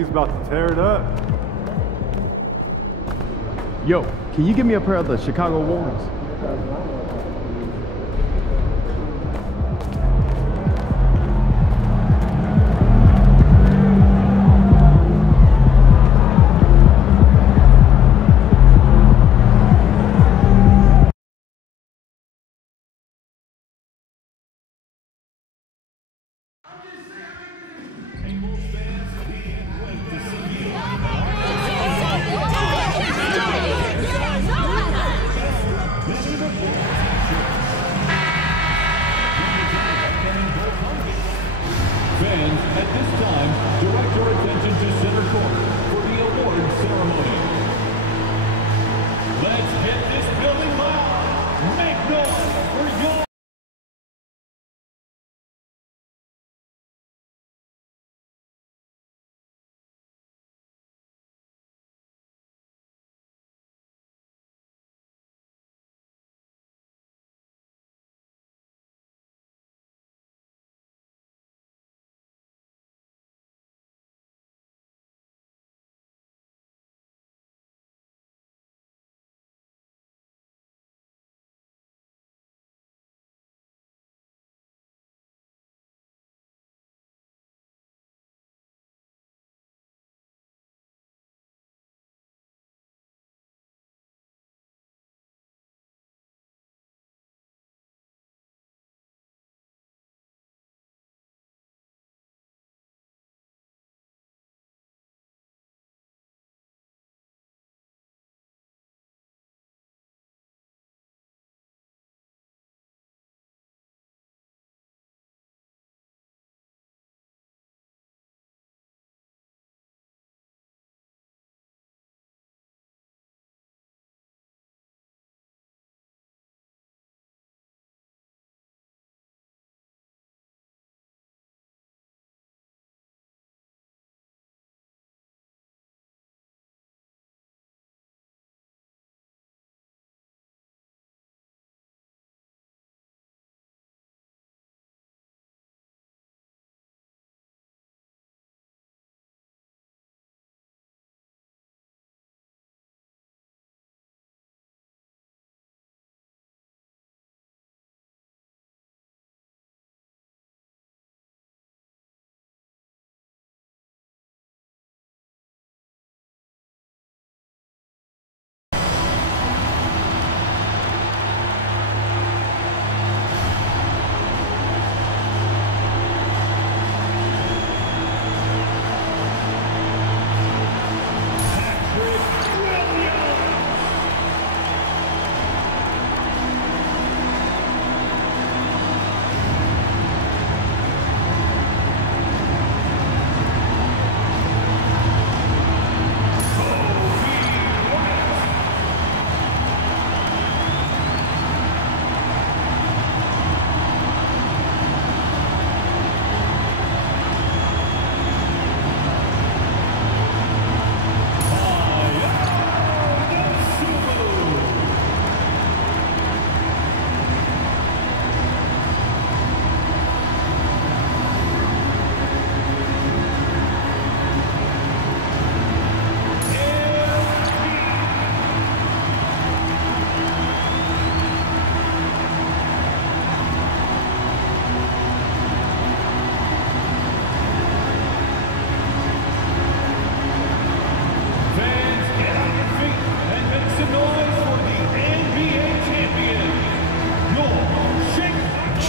he's about to tear it up. Yo, can you give me a pair of the Chicago Wolves?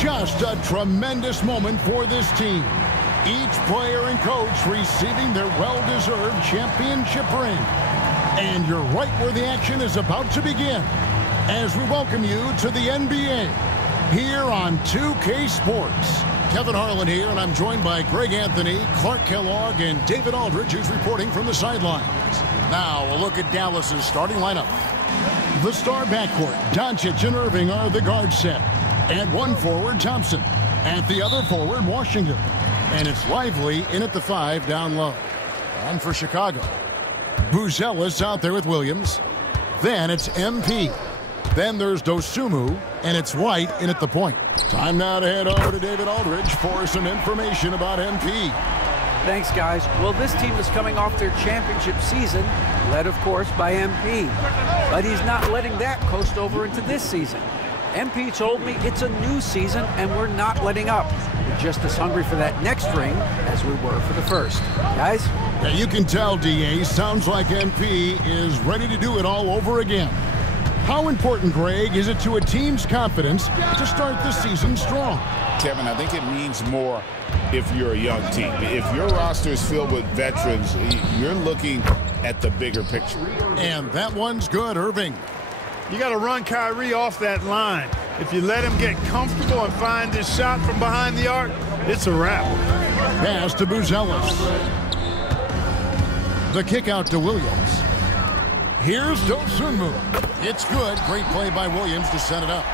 Just a tremendous moment for this team. Each player and coach receiving their well-deserved championship ring. And you're right where the action is about to begin as we welcome you to the NBA here on 2K Sports. Kevin Harlan here, and I'm joined by Greg Anthony, Clark Kellogg, and David Aldridge, who's reporting from the sidelines. Now, a look at Dallas's starting lineup. The star backcourt, Doncic and Irving, are the guard set. At one forward, Thompson. At the other forward, Washington. And it's Lively in at the 5 down low. And for Chicago, Buzelis out there with Williams. Then it's MP. Then there's Dosumu, and it's White in at the point. Time now to head over to David Aldridge for some information about MP. Thanks, guys. Well, this team is coming off their championship season, led, of course, by MP. But he's not letting that coast over into this season. MP told me it's a new season, and we're not letting up. We're just as hungry for that next ring as we were for the first. Guys? Now you can tell, DA, sounds like MP is ready to do it all over again. How important, Greg, is it to a team's confidence to start the season strong? Kevin, I think it means more if you're a young team. If your roster is filled with veterans, you're looking at the bigger picture. And that one's good, Irving. You got to run Kyrie off that line. If you let him get comfortable and find his shot from behind the arc, it's a wrap. Pass to Buzelis. The kick out to Williams. Here's Dosunmu. It's good. Great play by Williams to set it up.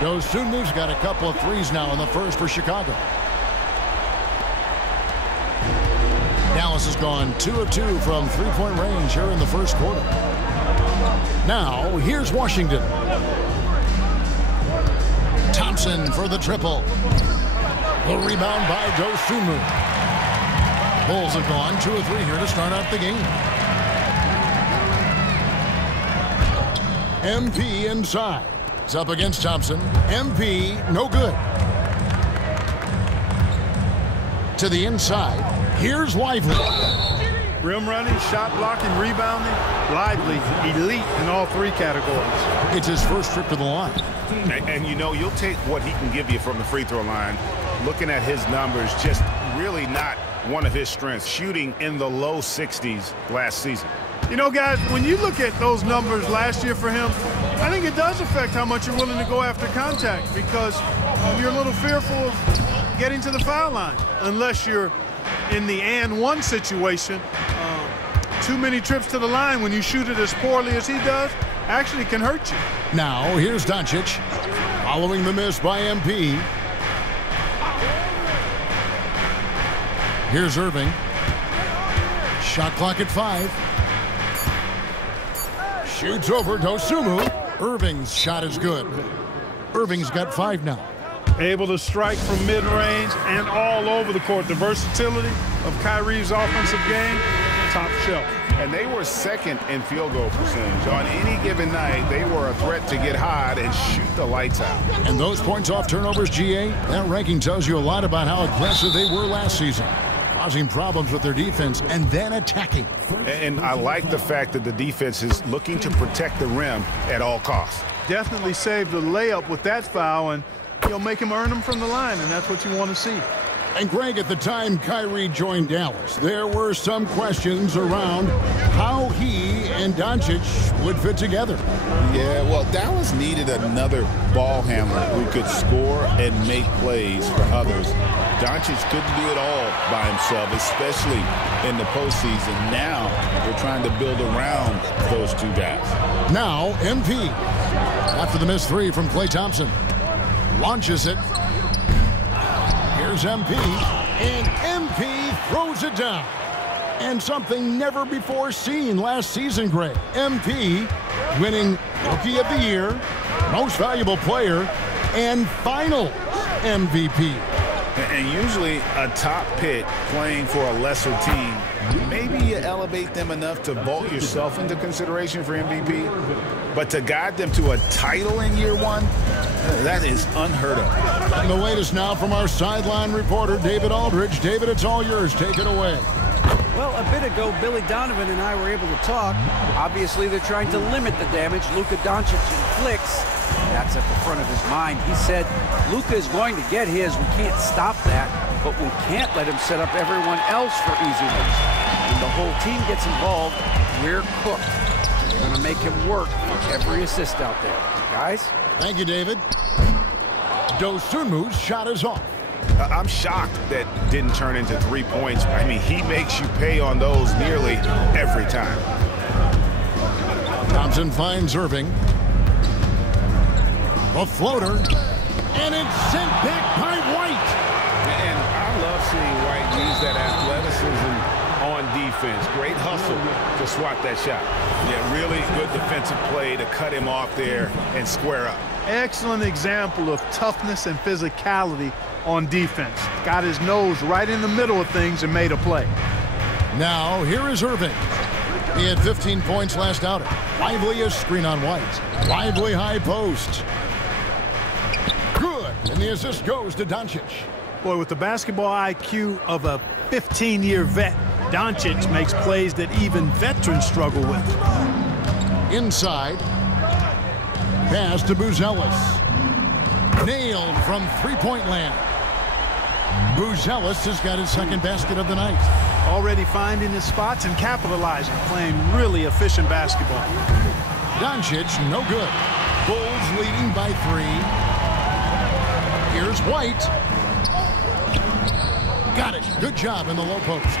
Dosunmu's got a couple of threes now in the first for Chicago. Dallas has gone 2 of 2 from three-point range here in the first quarter. Now, here's Washington. Thompson for the triple. The rebound by Dosunmu. Bulls have gone 2 of 3 here to start out the game. MP inside. It's up against Thompson. MP, no good. To the inside. Here's Lively. Rim running, shot blocking, rebounding. Lively, elite in all 3 categories. It's his first trip to the line. And you know, you'll take what he can give you from the free throw line. Looking at his numbers, just really not one of his strengths. Shooting in the low 60s last season. You know, guys, when you look at those numbers last year for him, I think it does affect how much you're willing to go after contact because you're a little fearful of getting to the foul line unless you're in the and one situation. Too many trips to the line when you shoot it as poorly as he does actually can hurt you. Now, here's Doncic. Following the miss by MP. Here's Irving. Shot clock at 5. Shoots over Dosunmu. Irving's shot is good. Irving's got 5 now. Able to strike from mid-range and all over the court. The versatility of Kyrie's offensive game, top shelf. And they were second in field goal percentage. On any given night, they were a threat to get hot and shoot the lights out. And those points off turnovers, GA, that ranking tells you a lot about how aggressive they were last season. Causing problems with their defense and then attacking. And I like the fact that the defense is looking to protect the rim at all costs. Definitely saved a layup with that foul, and you'll make him earn them from the line, and that's what you want to see. And Greg, at the time Kyrie joined Dallas, there were some questions around how he and Doncic would fit together. Yeah, well, Dallas needed another ball handler who could score and make plays for others. Doncic couldn't do it all by himself, especially in the postseason. Now they're trying to build around those 2 guys. Now, MP, after the missed 3 from Klay Thompson, launches it. Here's MP, and MP throws it down. And something never before seen last season, Greg. MP winning Rookie of the Year, Most Valuable Player, and Finals MVP. And usually a top pick playing for a lesser team, maybe you elevate them enough to vault yourself into consideration for MVP. But to guide them to a title in year 1, that is unheard of. And the latest now from our sideline reporter, David Aldridge. David, it's all yours. Take it away. Well, a bit ago, Billy Donovan and I were able to talk. Obviously, they're trying to limit the damage Luka Doncic inflicts. That's at the front of his mind. He said, Luka is going to get his. We can't stop that, but we can't let him set up everyone else for easy ones. When the whole team gets involved, we're cooked. We're going to make him work for every assist out there. Guys? Thank you, David. Dosunmu's shot is off. I'm shocked that didn't turn into 3 points. I mean, he makes you pay on those nearly every time. Thompson finds Irving. A floater. And it's sent back by White. And I love seeing White use that athleticism on defense. Great hustle to swat that shot. Yeah, really good defensive play to cut him off there and square up. Excellent example of toughness and physicality on defense. Got his nose right in the middle of things and made a play. Now, here is Irving. He had 15 points last outing. Lively a screen on White. Lively high post. Good. And the assist goes to Doncic. Boy, with the basketball IQ of a 15-year vet, Doncic makes plays that even veterans struggle with. Inside. Pass to Buzelis. Nailed from three-point land. Buzelis has got his second basket of the night. Already finding his spots and capitalizing, playing really efficient basketball. Doncic, no good. Bulls leading by 3. Here's White. Got it. Good job in the low post.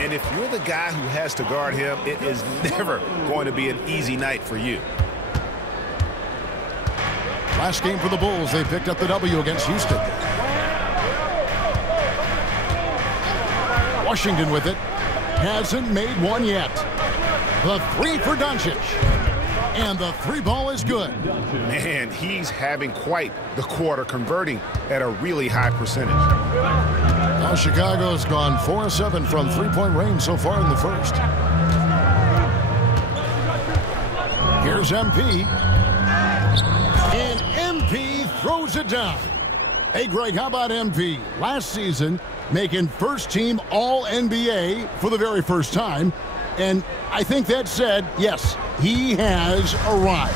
And if you're the guy who has to guard him, it is never going to be an easy night for you. Last game for the Bulls, they picked up the W against Houston. Washington with it. Hasn't made one yet. The three for Doncic. And the three ball is good. Man, he's having quite the quarter, converting at a really high percentage. Now Chicago's gone 4-7 from three-point range so far in the first. Here's MP. And MP throws it down. Hey, Greg, how about MP? Last season, making first-team All-NBA for the very first time. And I think that said, yes, he has arrived.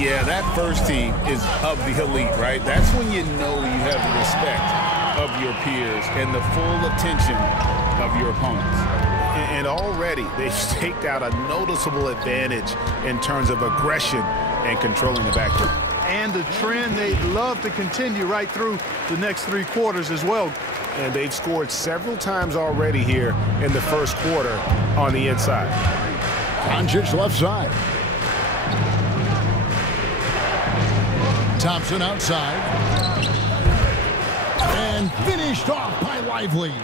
Yeah, that first team is of the elite, right? That's when you know you have the respect of your peers and the full attention of your opponents. And already they've staked out a noticeable advantage in terms of aggression and controlling the backcourt. And a trend they'd love to continue right through the next 3 quarters as well. And they've scored several times already here in the first quarter on the inside. Doncic left side. Thompson outside. And finished off by Lively.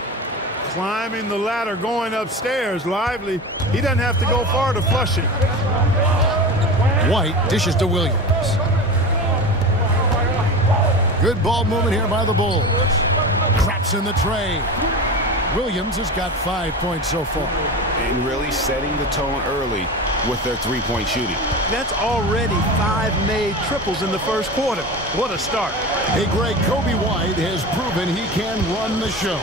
Climbing the ladder, going upstairs. Lively, he doesn't have to go far to flush it. White dishes to Williams. Good ball movement here by the Bulls. Traps in the tray. Williams has got 5 points so far. And really setting the tone early with their three-point shooting. That's already 5 made triples in the first quarter. What a start. Hey, Greg, Kobe White has proven he can run the show.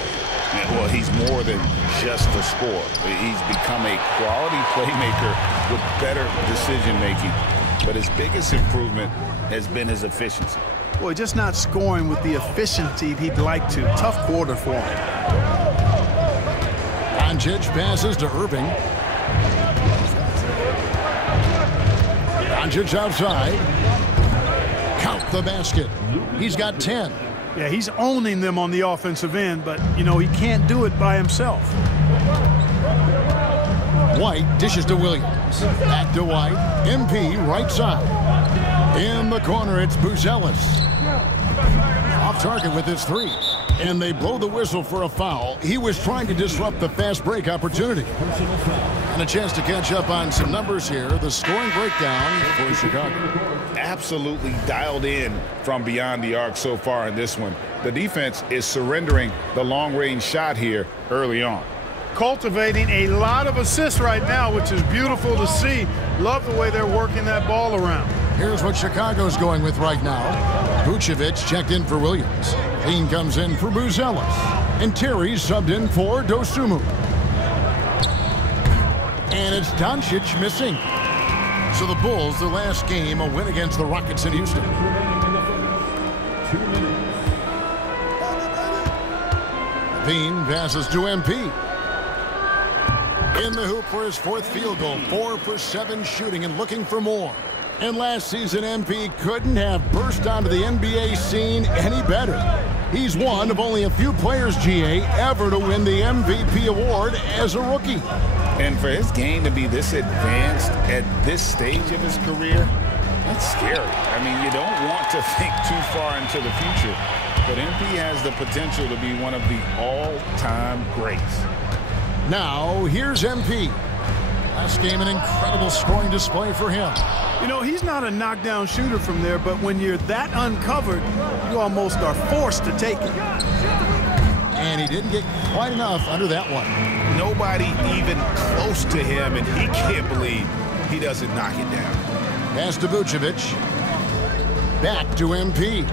Yeah, well, he's more than just a scorer. He's become a quality playmaker with better decision-making. But his biggest improvement has been his efficiency. Boy, just not scoring with the efficiency he'd like to. Tough quarter for him. Doncic passes to Irving. Doncic outside. Count the basket. He's got 10. Yeah, he's owning them on the offensive end, but, you know, he can't do it by himself. White dishes to Williams. Back to White. MP right side. In the corner, it's Buzelis. Off target with his 3. And they blow the whistle for a foul. He was trying to disrupt the fast break opportunity. And a chance to catch up on some numbers here. The scoring breakdown for Chicago. Absolutely dialed in from beyond the arc so far in this one. The defense is surrendering the long-range shot here early on. Cultivating a lot of assists right now, which is beautiful to see. Love the way they're working that ball around. Here's what Chicago's going with right now. Vucevic checked in for Williams. Dean comes in for Buzelis. And Terry subbed in for Dosunmu. And it's Doncic missing. So the Bulls, their last game, a win against the Rockets in Houston. 2 minutes. Dean passes to MP. In the hoop for his 4th field goal. 4 for 7 shooting and looking for more. And last season, MP couldn't have burst onto the NBA scene any better. He's one of only a few players, GA, ever to win the MVP award as a rookie. And for his game to be this advanced at this stage of his career, that's scary. I mean, you don't want to think too far into the future, but MP has the potential to be one of the all-time greats. Now, here's MP. Last game, an incredible scoring display for him. You know, he's not a knockdown shooter from there, but when you're that uncovered, you almost are forced to take it. And he didn't get quite enough under that one. Nobody even close to him, and he can't believe he doesn't knock it down. Pass to Vucevic. Back to MP.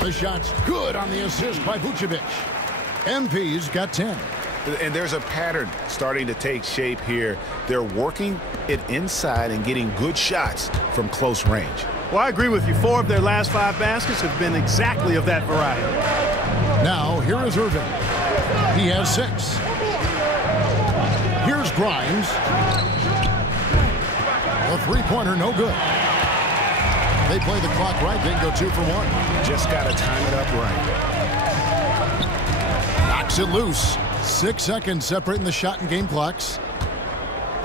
The shot's good on the assist by Vucevic. MP's got 10. And there's a pattern starting to take shape here. They're working it inside and getting good shots from close range. Well, I agree with you. 4 of their last 5 baskets have been exactly of that variety. Now, here is Irving. He has 6. Here's Grimes. The three-pointer, no good. They play the clock right. They can go 2 for 1. Just got to time it up right. Knocks it loose. 6 seconds separating the shot and game clocks.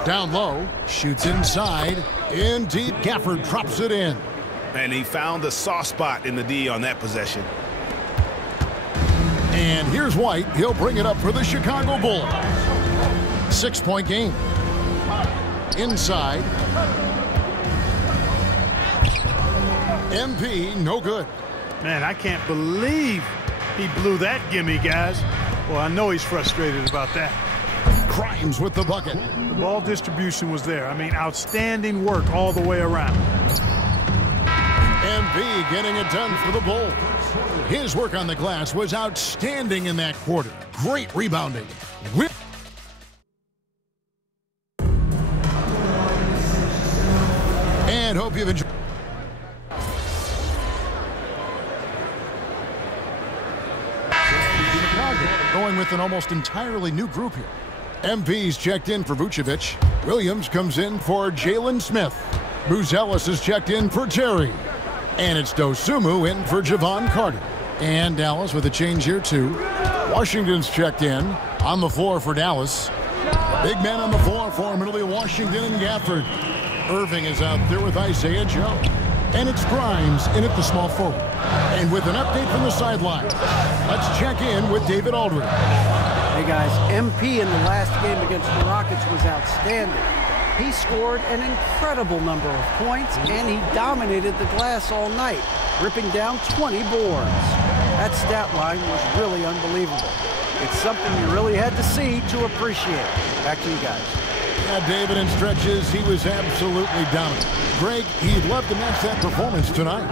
Down low. Shoots inside. In deep. Gafford drops it in. And he found the soft spot in the D on that possession. And here's White. He'll bring it up for the Chicago Bulls. 6-point game. Inside. MP, no good. Man, I can't believe he blew that gimme, guys. Well, I know he's frustrated about that. Grimes with the bucket. The ball distribution was there. I mean, outstanding work all the way around. MP getting it done for the Bulls. His work on the glass was outstanding in that quarter. Great rebounding. And hope you've enjoyed. Going with an almost entirely new group here. MP's checked in for Vucevic. Williams comes in for Jalen Smith. Buzelis is checked in for Terry. And it's Dosumu in for Javon Carter. And Dallas with a change here too. Washington's checked in on the floor for Dallas. Big man on the floor for him. It'll be Washington and Gafford. Irving is out there with Isaiah Joe. And it's Grimes in at the small forward. And with an update from the sideline, let's check in with David Aldridge. Hey guys, MP in the last game against the Rockets was outstanding. He scored an incredible number of points, and he dominated the glass all night, ripping down 20 boards. That stat line was really unbelievable. It's something you really had to see to appreciate. Back to you guys. Yeah, David, in stretches, he was absolutely dominant. Greg, he'd love to match that performance tonight.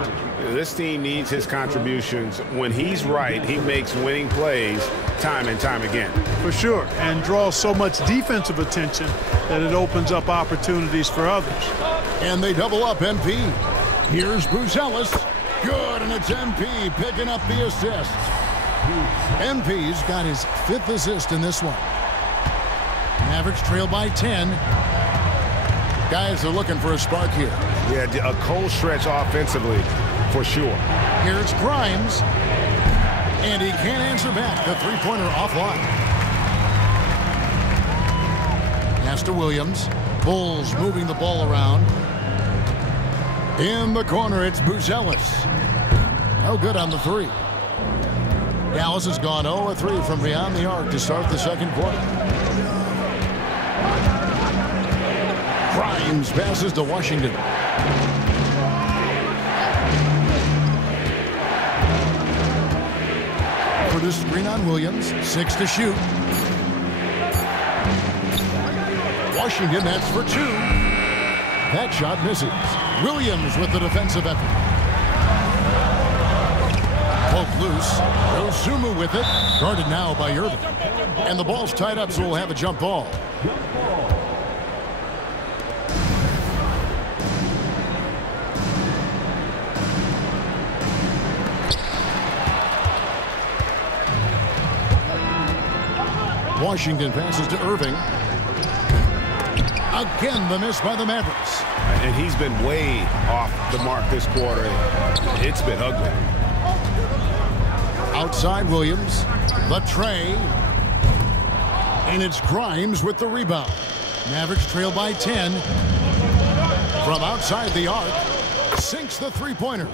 This team needs his contributions. When he's right, he makes winning plays time and time again. For sure, and draws so much defensive attention that it opens up opportunities for others. And they double up MP. Here's Buzelis. Good, and it's MP picking up the assists. MP's got his 5th assist in this one. Mavericks trail by 10. Guys are looking for a spark here. Yeah, a cold stretch offensively, for sure. Here's Grimes. And he can't answer back. The three-pointer offline. Pass to Williams. Bulls moving the ball around. In the corner, it's Buzelis. No good on the 3. Dallas has gone 0-3 from beyond the arc to start the second quarter. Grimes passes to Washington. For the screen on Williams. 6 to shoot. Washington, that's for 2. That shot misses. Williams with the defensive effort. Poke loose. Dosumu with it. Guarded now by Irving. And the ball's tied up, so we'll have a jump ball. Washington passes to Irving. Again, the miss by the Mavericks. And he's been way off the mark this quarter. It's been ugly. Outside Williams. The tray. And it's Grimes with the rebound. Mavericks trail by 10. From outside the arc. Sinks the three-pointer.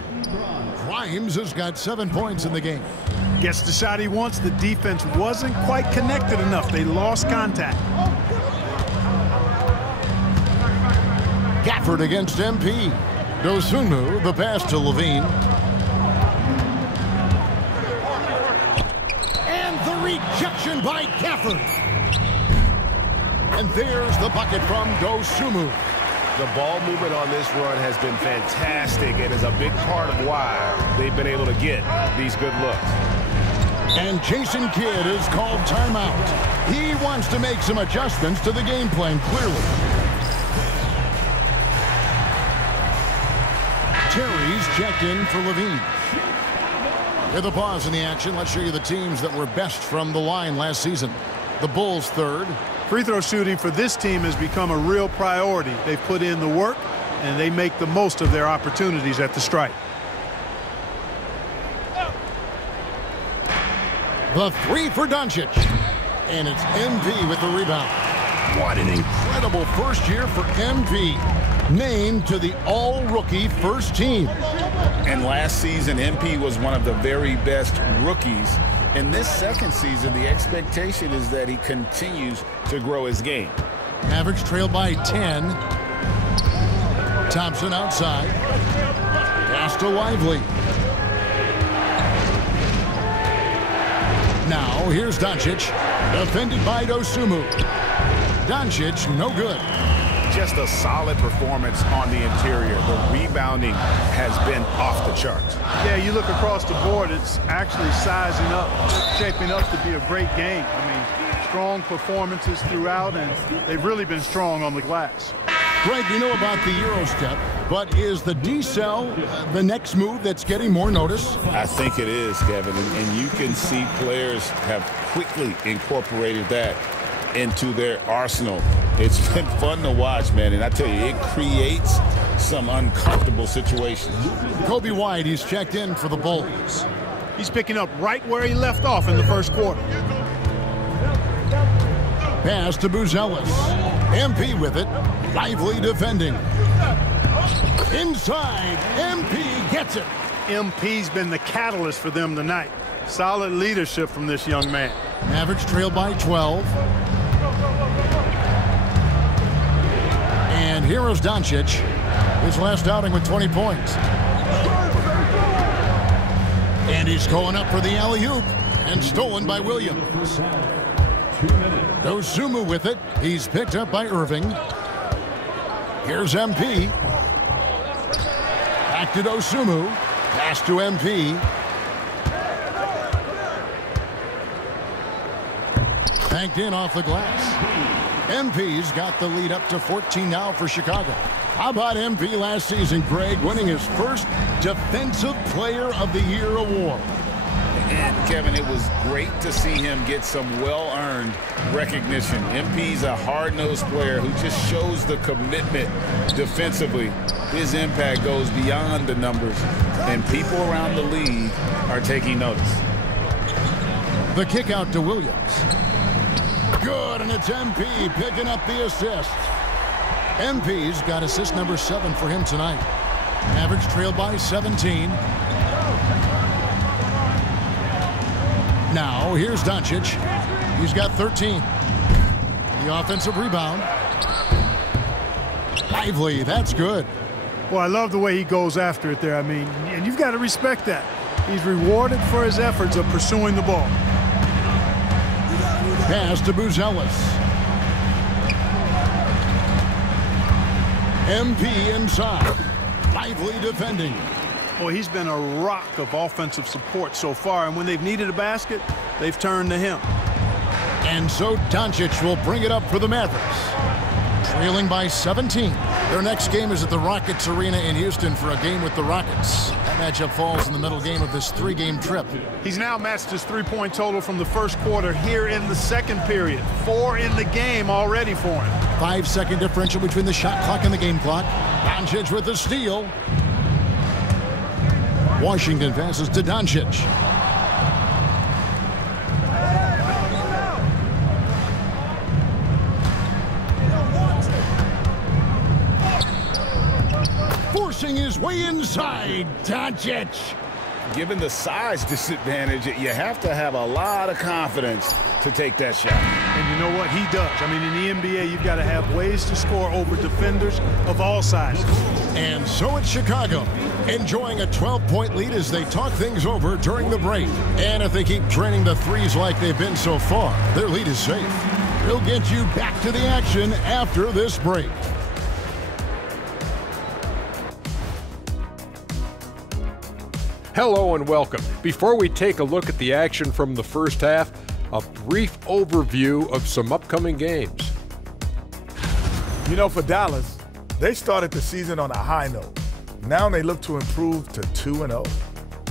Grimes has got 7 points in the game. Gets the shot he wants. The defense wasn't quite connected enough. They lost contact. Gafford against MP. Dosunmu, the pass to Levine. And the rejection by Gafford. And there's the bucket from Dosunmu. The ball movement on this run has been fantastic and is a big part of why they've been able to get these good looks. And Jason Kidd is called timeout. He wants to make some adjustments to the game plan, clearly. Terry's checked in for Levine. With a pause in the action, let's show you the teams that were best from the line last season. The Bulls third. Free throw shooting for this team has become a real priority. They've put in the work, and they make the most of their opportunities at the stripe. The three for Doncic. And it's MP with the rebound. What an incredible first year for MP. Named to the all-rookie first team. And last season, MP was one of the very best rookies. In this second season, the expectation is that he continues to grow his game. Mavericks trail by 10. Thompson outside. Pass to Lively. Now, here's Doncic. Defended by Dosunmu. Doncic, no good. Just a solid performance on the interior. The rebounding has been off the charts. Yeah, you look across the board, it's actually sizing up, shaping up to be a great game. I mean, strong performances throughout, and they've really been strong on the glass. Greg, you know about the Euro step, but is the D-cell the next move that's getting more notice? I think it is, Kevin, and you can see players have quickly incorporated that into their arsenal. It's been fun to watch, man, and I tell you, it creates some uncomfortable situations. Kobe White, he's checked in for the Bulls. He's picking up right where he left off in the first quarter. Pass to Buzelis. MP with it. Lively defending. Inside, MP gets it. MP's been the catalyst for them tonight. Solid leadership from this young man. Mavericks trail by 12. And here is Doncic. His last outing with 20 points. And he's going up for the alley-oop. And stolen by Williams. Dosunmu with it. He's picked up by Irving. Here's MP. Back to Dosunmu. Pass to MP. Banked in off the glass. MP's got the lead up to 14 now for Chicago. How about MP last season, Greg, winning his first Defensive Player of the Year award? And, Kevin, it was great to see him get some well-earned recognition. MP's a hard-nosed player who just shows the commitment defensively. His impact goes beyond the numbers, and people around the league are taking notice. The kick out to Williams. Good, and it's MP picking up the assist. MP's got assist number 7 for him tonight. Mavericks trailed by 17. Now, here's Doncic. He's got 13. The offensive rebound. Lively, that's good. Well, I love the way he goes after it there. I mean, and you've got to respect that. He's rewarded for his efforts of pursuing the ball. Pass to Buzelis. MP inside. Lively defending. Boy, he's been a rock of offensive support so far, and when they've needed a basket, they've turned to him. And so Doncic will bring it up for the Mavericks. Trailing by 17. Their next game is at the Rockets Arena in Houston for a game with the Rockets. That matchup falls in the middle game of this 3-game trip. He's now matched his three-point total from the first quarter here in the second period. 4 in the game already for him. 5-second differential between the shot clock and the game clock. Doncic with the steal. Washington passes to Doncic. Forcing his way inside, Doncic. Given the size disadvantage, you have to have a lot of confidence to take that shot. And you know what? He does. I mean, in the NBA, you've got to have ways to score over defenders of all sizes. And so it's Chicago, enjoying a 12-point lead as they talk things over during the break. And if they keep draining the threes like they've been so far, their lead is safe. We'll get you back to the action after this break. Hello and welcome. Before we take a look at the action from the first half, a brief overview of some upcoming games. You know, for Dallas, they started the season on a high note. Now they look to improve to 2-0.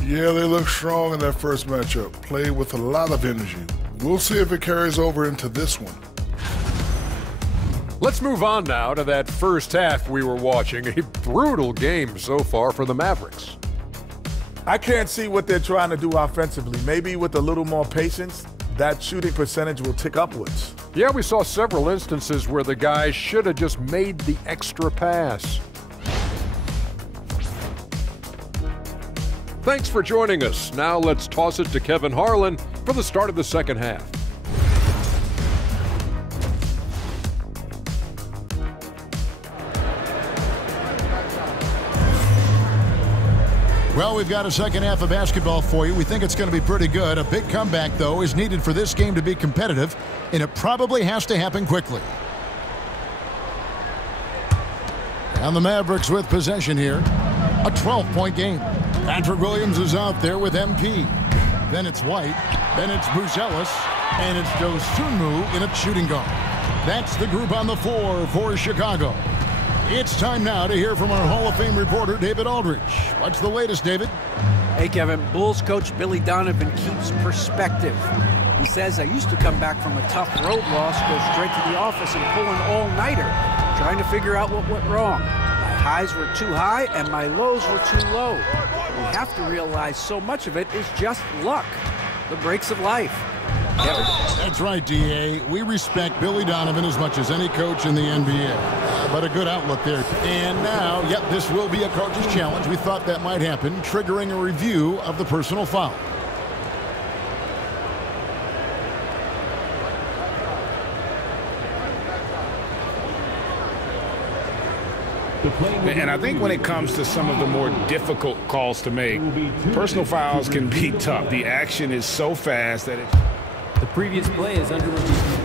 Yeah, they look strong in their first matchup, played with a lot of energy. We'll see if it carries over into this one. Let's move on now to that first half we were watching. A brutal game so far for the Mavericks. I can't see what they're trying to do offensively. Maybe with a little more patience, that shooting percentage will tick upwards. Yeah, we saw several instances where the guys should have just made the extra pass. Thanks for joining us. Now let's toss it to Kevin Harlan for the start of the second half. Well, we've got a second half of basketball for you. We think it's going to be pretty good. A big comeback, though, is needed for this game to be competitive, and it probably has to happen quickly. And the Mavericks with possession here. A 12-point game. Patrick Williams is out there with MP. Then it's White. Then it's Buzelis. And it's Dosunmu in a shooting guard. That's the group on the floor for Chicago. It's time now to hear from our Hall of Fame reporter, David Aldridge. What's the latest, David? Hey, Kevin. Bulls coach Billy Donovan keeps perspective. He says, I used to come back from a tough road loss, go straight to the office and pull an all-nighter, trying to figure out what went wrong. My highs were too high and my lows were too low. We have to realize so much of it is just luck, the breaks of life. Kevin? That's right, D.A. We respect Billy Donovan as much as any coach in the NBA. But a good outlook there. And now, yep, this will be a coach's challenge. We thought that might happen, triggering a review of the personal foul. And I think when it comes to some of the more difficult calls to make, personal fouls can be tough. The action is so fast that the previous play is under review.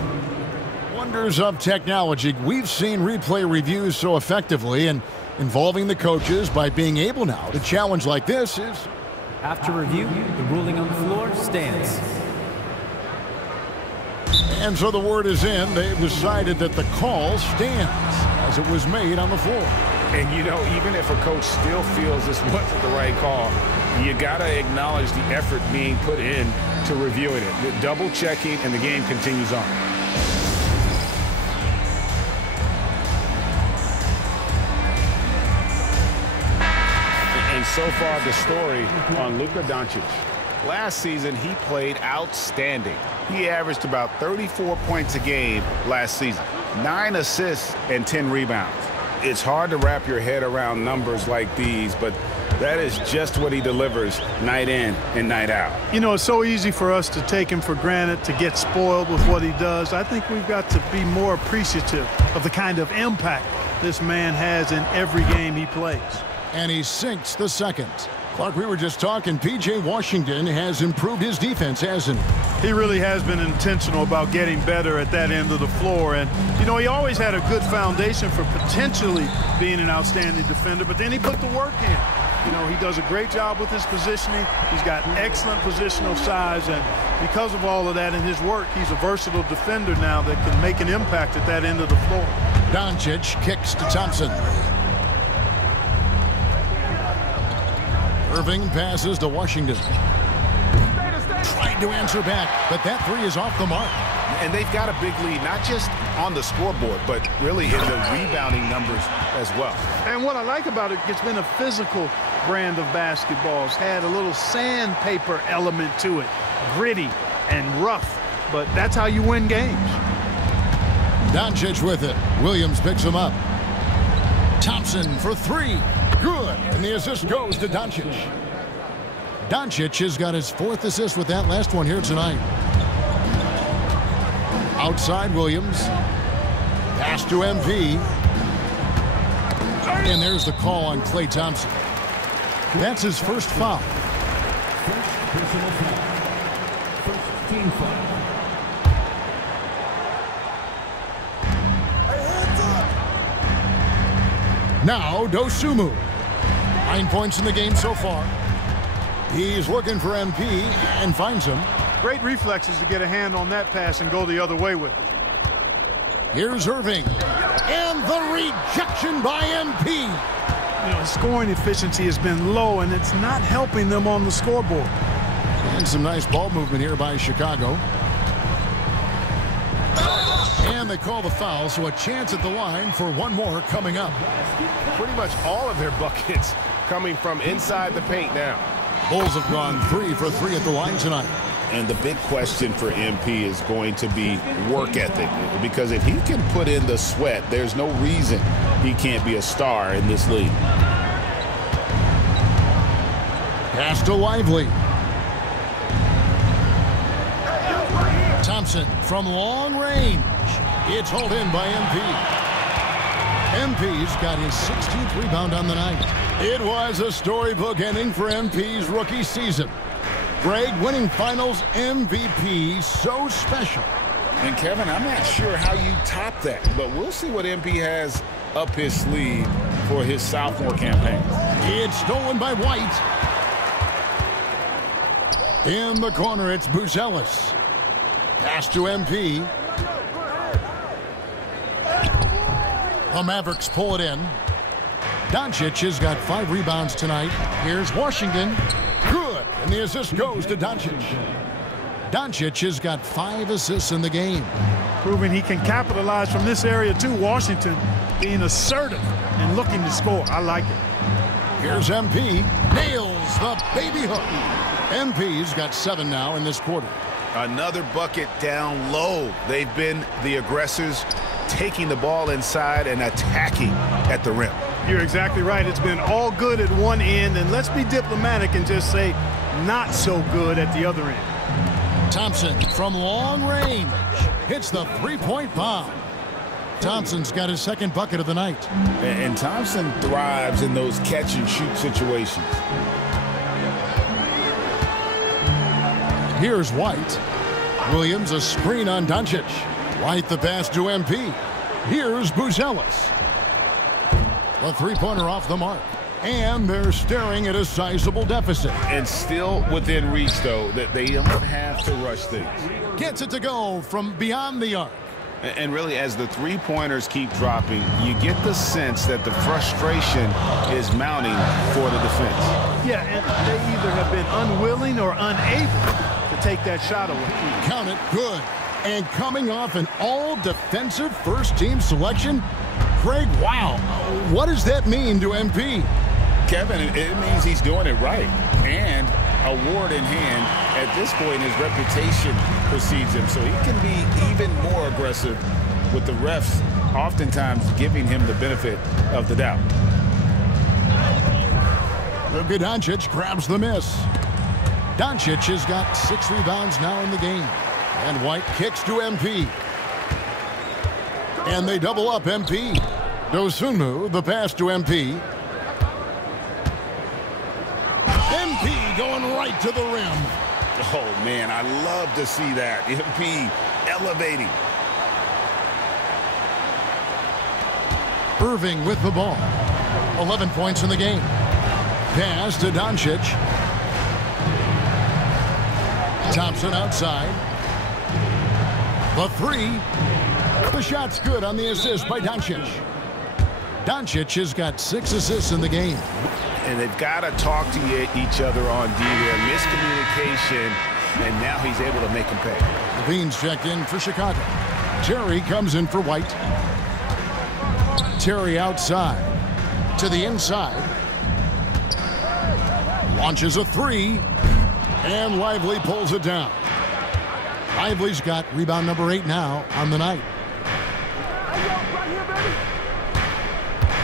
Wonders of technology. We've seen replay reviews so effectively, and involving the coaches by being able now to challenge like this is... After review, the ruling on the floor stands. And so the word is in. They've decided that the call stands as it was made on the floor. And, you know, even if a coach still feels this wasn't the right call, you got to acknowledge the effort being put in to reviewing it. The double checking, and the game continues on. And so far, the story on Luka Doncic. Last season, he played outstanding. He averaged about 34 points a game last season, 9 assists and 10 rebounds. It's hard to wrap your head around numbers like these, but that is just what he delivers night in and night out. You know, it's so easy for us to take him for granted, to get spoiled with what he does. I think we've got to be more appreciative of the kind of impact this man has in every game he plays. And he sinks the second. Clark, we were just talking, P.J. Washington has improved his defense, hasn't he? He really has been intentional about getting better at that end of the floor. And, you know, he always had a good foundation for potentially being an outstanding defender, but then he put the work in. You know, he does a great job with his positioning. He's got excellent positional size, and because of all of that in his work, he's a versatile defender now that can make an impact at that end of the floor. Doncic kicks to Thompson. Irving passes to Washington. Tried to answer back, but that three is off the mark. And they've got a big lead, not just on the scoreboard, but really in the rebounding numbers as well. And what I like about it, it's been a physical brand of basketball. It's had a little sandpaper element to it, gritty and rough, but that's how you win games. Doncic with it. Williams picks him up. Thompson for three. Good. And the assist goes to Doncic. Doncic has got his fourth assist with that last one here tonight. Outside Williams. Pass to MP. And there's the call on Klay Thompson. That's his first foul. Personal foul. First team foul. Now Dosunmu. 9 points in the game so far. He's looking for MP and finds him. Great reflexes to get a hand on that pass and go the other way with it. Here's Irving. And the rejection by MP. You know, scoring efficiency has been low, and it's not helping them on the scoreboard. And some nice ball movement here by Chicago. And they call the foul, so a chance at the line for one more coming up. Pretty much all of their buckets coming from inside the paint now. Bulls have gone 3 for 3 at the line tonight. And the big question for MP is going to be work ethic, because if he can put in the sweat, there's no reason he can't be a star in this league. Pass to Lively. Thompson from long range. It's hauled in by MP. MP's got his 16th rebound on the night. It was a storybook ending for MP's rookie season. Greg, winning finals MVP, so special. And Kevin, I'm not sure how you top that, but we'll see what MP has up his sleeve for his sophomore campaign. It's stolen by White. In the corner, it's Buzelis. Pass to MP. The Mavericks pull it in. Doncic has got 5 rebounds tonight. Here's Washington. Good. And the assist goes to Doncic. Doncic has got 5 assists in the game. Proving he can capitalize from this area too. Washington being assertive and looking to score. I like it. Here's MP. Nails the baby hook. MP's got 7 now in this quarter. Another bucket down low. They've been the aggressors, taking the ball inside and attacking at the rim. You're exactly right. It's been all good at one end, and let's be diplomatic and just say not so good at the other end. Thompson from long range hits the 3-point bomb. Thompson's got his 2nd bucket of the night. And Thompson thrives in those catch-and-shoot situations. Here's White. Williams a screen on Doncic. White the pass to MP. Here's Buzelis. A 3-pointer off the mark. And they're staring at a sizable deficit. And still within reach, though, that they don't have to rush things. Gets it to go from beyond the arc. And really, as the 3-pointers keep dropping, you get the sense that the frustration is mounting for the defense. Yeah, and they either have been unwilling or unable to take that shot away. Count it. Good. And coming off an all-defensive first-team selection, Craig, wow, what does that mean to MP? Kevin, it means he's doing it right. And award in hand, at this point, his reputation precedes him. So he can be even more aggressive with the refs oftentimes giving him the benefit of the doubt. Luka Doncic grabs the miss. Doncic has got 6 rebounds now in the game. And White kicks to MP. And they double up MP. Dosunmu, the pass to MP. MP going right to the rim. Oh, man, I love to see that. MP elevating. Irving with the ball. 11 points in the game. Pass to Doncic. Thompson outside. The 3. The shot's good on the assist by Doncic. Doncic has got 6 assists in the game. And they've got to talk to each other on D there. Miscommunication, and now he's able to make them pay. Levine's checked in for Chicago. Terry comes in for White. Terry outside. To the inside. Launches a 3. And Lively pulls it down. Lively's got rebound number 8 now on the night.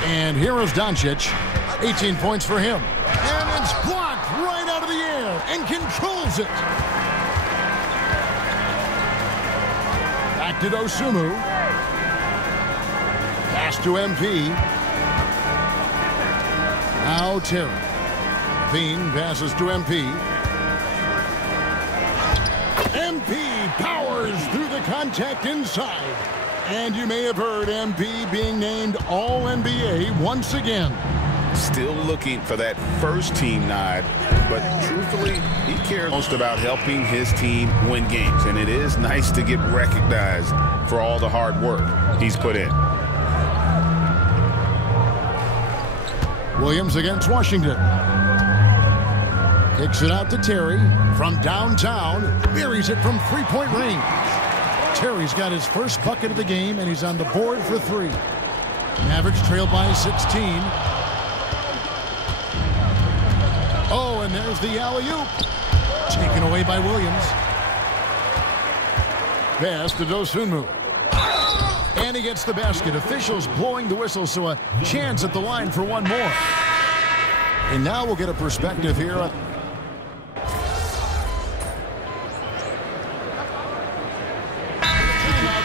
And here is Doncic. 18 points for him. And it's blocked right out of the air and controls it. Back to Dosunmu. Pass to MP. Now Terry. Levine passes to MP. MP powers through the contact inside. And you may have heard MP being named All-NBA once again. Still looking for that first team nod, but truthfully, he cares most about helping his team win games. And it is nice to get recognized for all the hard work he's put in. Williams against Washington. Kicks it out to Terry from downtown. Buries it from three-point range. Terry's got his first bucket of the game, and he's on the board for 3. Mavericks trail by 16. Oh, and there's the alley-oop. Taken away by Williams. Pass to Dosunmu. And he gets the basket. Officials blowing the whistle, so a chance at the line for one more. And now we'll get a perspective here.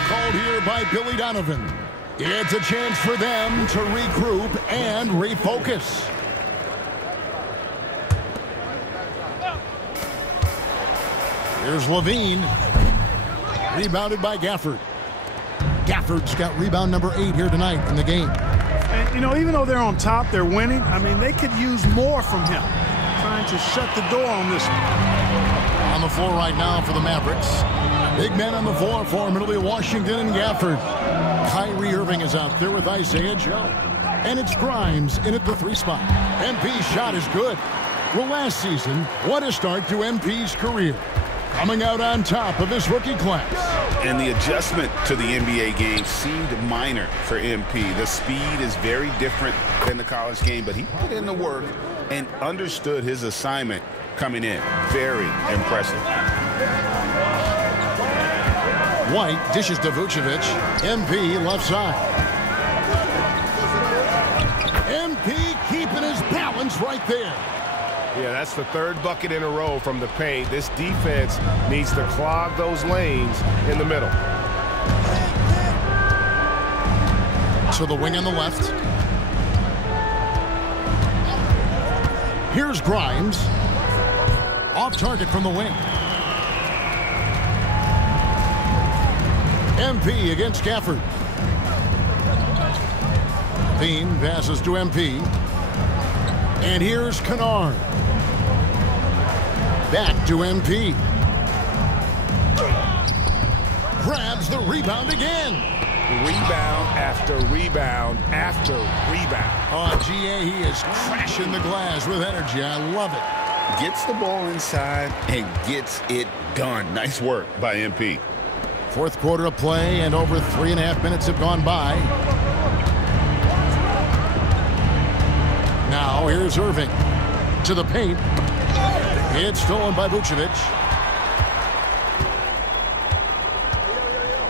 Called here by Billy Donovan. It's a chance for them to regroup and refocus. Here's Levine. Rebounded by Gafford. Gafford's got rebound number 8 here tonight in the game. And, you know, even though they're on top, they're winning. I mean, they could use more from him. Trying to shut the door on this one. On the floor right now for the Mavericks. Big men on the floor for him. It'll be Washington and Gafford. Kyrie Irving is out there with Isaiah Joe. And it's Grimes in at the 3 spot. MP's shot is good. Well, last season, what a start to MP's career. Coming out on top of his rookie class. And the adjustment to the NBA game seemed minor for MP. The speed is very different than the college game, but he put in the work and understood his assignment coming in. Very impressive. White dishes to Vucevic. MP left side. MP keeping his balance right there. Yeah, that's the 3rd bucket in a row from the paint. This defense needs to clog those lanes in the middle. To the wing on the left. Here's Grimes. Off target from the wing. MP against Gafford. Levine passes to MP. And here's Kennard. Back to MP. Grabs the rebound again. Rebound after rebound after rebound. Oh, GA, he is crashing the glass with energy. I love it. Gets the ball inside and gets it done. Nice work by MP. 4th quarter of play, and over 3.5 minutes have gone by. Now here's Irving to the paint. It's stolen by Vucevic.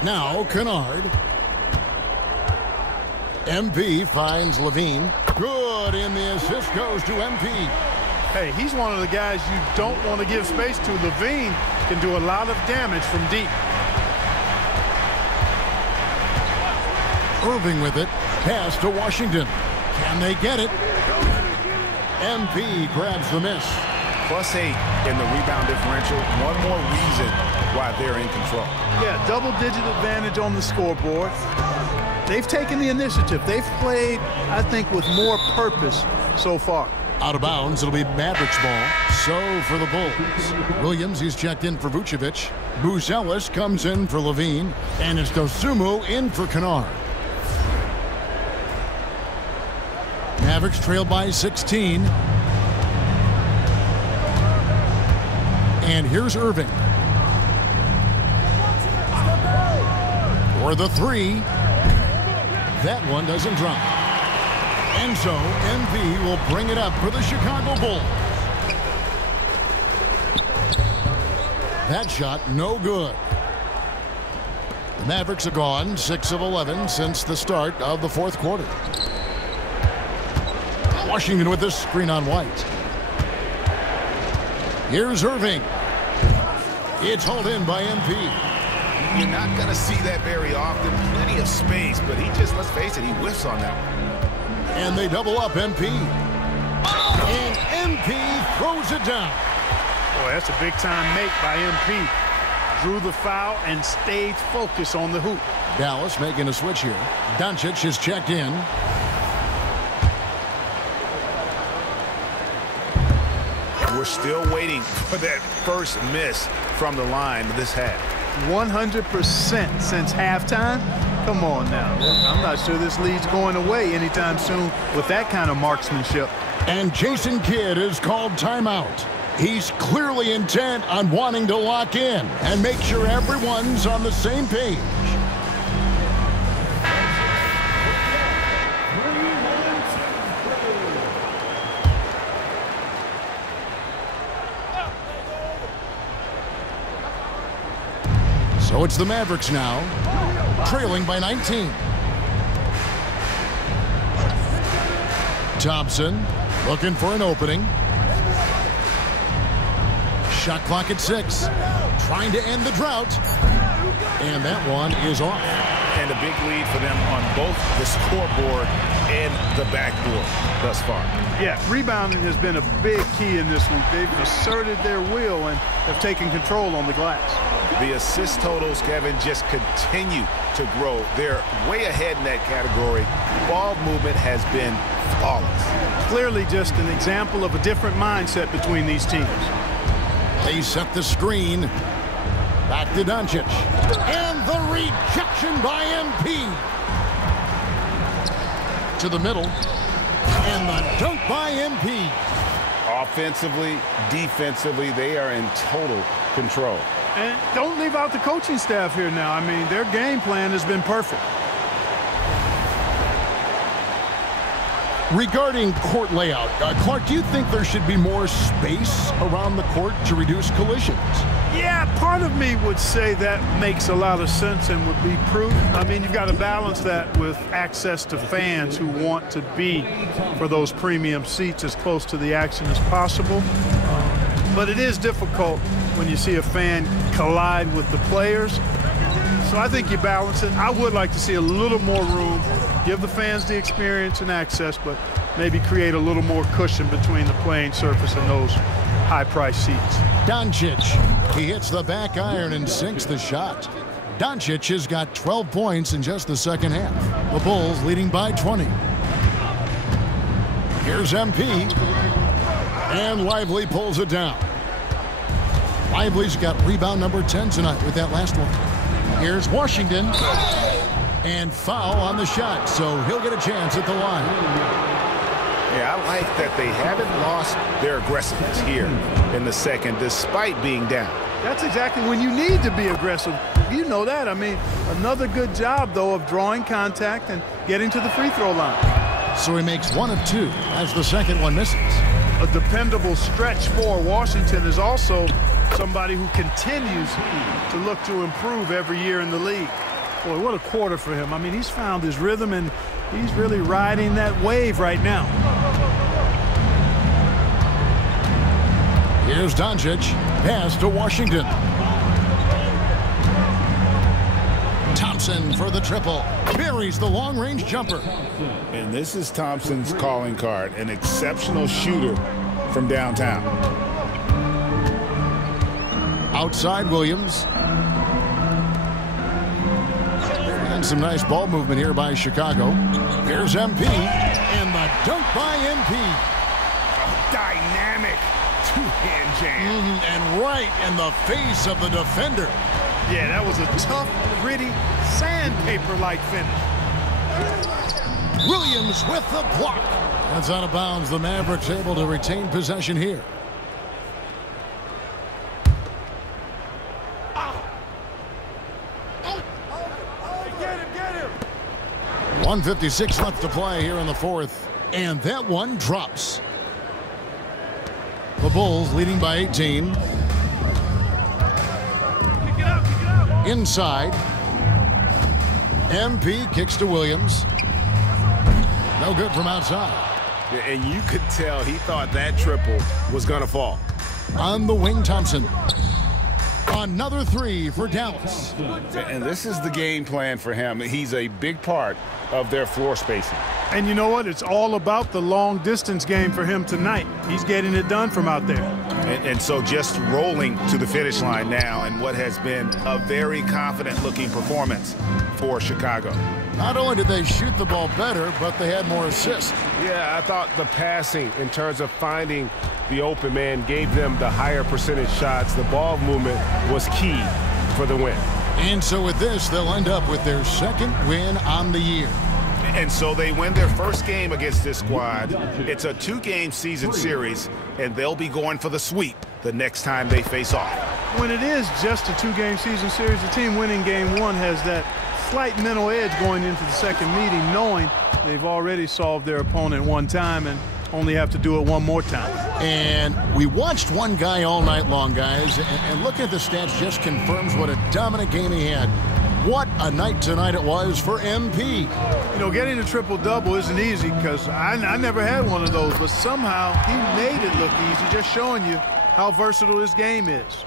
Now Kennard. MP finds Levine. Good, and the assist goes to MP. Hey, he's one of the guys you don't want to give space to. Levine can do a lot of damage from deep. Irving with it. Pass to Washington. Can they get it? MP grabs the miss. +8 in the rebound differential. One more reason why they're in control. Yeah, double-digit advantage on the scoreboard. They've taken the initiative. They've played, I think, with more purpose so far. Out of bounds, it'll be Mavericks ball. So for the Bulls. Williams, he's checked in for Vucevic. Buzelis comes in for Levine. And it's Dosunmu in for Kennard. Mavericks trail by 16. And here's Irving. For the 3. That one doesn't drop. And so MP will bring it up for the Chicago Bulls. That shot no good. The Mavericks are gone 6 of 11 since the start of the 4th quarter. Washington with this screen on White. Here's Irving. It's hauled in by MP. You're not going to see that very often. Plenty of space, but he just, let's face it, he whiffs on that one. And they double up MP. And MP throws it down. Boy, that's a big-time make by MP. Drew the foul and stayed focused on the hoop. Dallas making a switch here. Doncic is checked in. We're still waiting for that first miss from the line this half. 100% since halftime? Come on now. I'm not sure this lead's going away anytime soon with that kind of marksmanship. And Jason Kidd is called timeout. He's clearly intent on wanting to lock in and make sure everyone's on the same page. So it's the Mavericks now, trailing by 19. Thompson looking for an opening. Shot clock at 6. Trying to end the drought. And that one is off. And a big lead for them on both the scoreboard and the backboard thus far. Yeah, rebounding has been a big key in this one. They've asserted their will and have taken control on the glass. The assist totals, Kevin, just continue to grow. They're way ahead in that category. Ball movement has been flawless. Clearly just an example of a different mindset between these teams. They set the screen. Back to Doncic. And the rejection by MP. To the middle. And the dunk by MP. Offensively, defensively, they are in total control. And don't leave out the coaching staff here now. I mean, their game plan has been perfect. Regarding court layout, Clark, do you think there should be more space around the court to reduce collisions? Yeah, part of me would say that makes a lot of sense and would be prudent. I mean, you've got to balance that with access to fans who want to be for those premium seats as close to the action as possible. But it is difficult when you see a fan collide with the players. So I think you balance it. I would like to see a little more room, give the fans the experience and access, but maybe create a little more cushion between the playing surface and those high-priced seats. Doncic, he hits the back iron and sinks the shot. Doncic has got 12 points in just the second half. The Bulls leading by 20. Here's MP. And Lively pulls it down. Lively's got rebound number 10 tonight with that last one. Here's Washington. And foul on the shot, so he'll get a chance at the line. Yeah, I like that they haven't lost their aggressiveness here in the second, despite being down. That's exactly when you need to be aggressive. You know that. I mean, another good job, though, of drawing contact and getting to the free throw line. So he makes 1 of 2 as the second one misses. A dependable stretch for Washington is also somebody who continues to look to improve every year in the league. Boy, what a quarter for him. I mean, he's found his rhythm, and he's really riding that wave right now. Here's Doncic. Pass to Washington. Thompson for the triple. Buries the long-range jumper. And this is Thompson's calling card, an exceptional shooter from downtown. Outside Williams. And some nice ball movement here by Chicago. Here's MP. And the dunk by MP. Dynamic two-hand jam. And right in the face of the defender. Yeah, that was a tough, gritty, sandpaper-like finish. Williams with the block. That's out of bounds. The Mavericks able to retain possession here. Get him. 1:56 left to play here in the fourth. And that one drops. The Bulls leading by 18. Inside. MP kicks to Williams. No good from outside. Yeah, and you could tell he thought that triple was going to fall. On the wing, Thompson. Another three for Dallas. And this is the game plan for him. He's a big part of their floor spacing. And you know what? It's all about the long distance game for him tonight. He's getting it done from out there. And so just rolling to the finish line now in what has been a very confident-looking performance for Chicago. Not only did they shoot the ball better, but they had more assists. Yeah, I thought the passing in terms of finding the open man gave them the higher percentage shots. The ball movement was key for the win. And so with this, they'll end up with their second win on the year. And so they win their first game against this squad. It's a 2-game season series, and they'll be going for the sweep the next time they face off. When it is just a 2-game season series, the team winning game 1 has that slight mental edge going into the second meeting, knowing they've already solved their opponent one time and only have to do it one more time. And we watched one guy all night long, guys, and looking at the stats just confirms what a dominant game he had. What a night tonight it was for MP. You know, getting a triple-double isn't easy because I never had one of those, but somehow he made it look easy, just showing you how versatile his game is.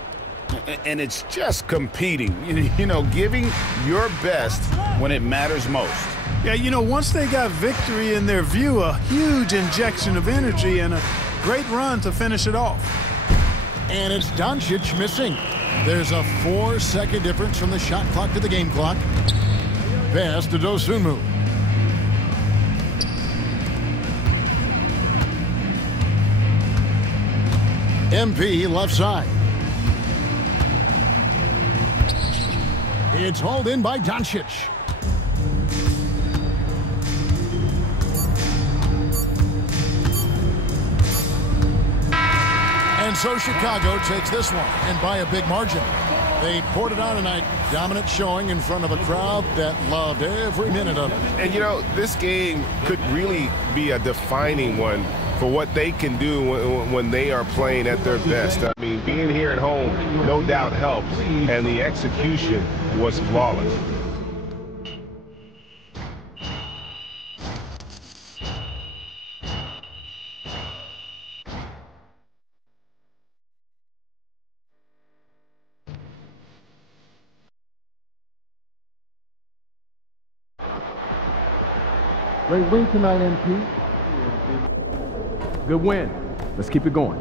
And it's just competing, you know, giving your best when it matters most. Yeah, you know, once they got victory in their view, a huge injection of energy and a great run to finish it off. And it's Doncic missing. There's a 4-second difference from the shot clock to the game clock. Pass to Dosunmu. MP left side. It's hauled in by Doncic. And so Chicago takes this one, and by a big margin. They poured it on tonight. Dominant showing in front of a crowd that loved every minute of it. And, you know, this game could really be a defining one for what they can do when they are playing at their best. I mean, being here at home no doubt helps, and the execution was flawless. Great win tonight, MP. Good win. Let's keep it going.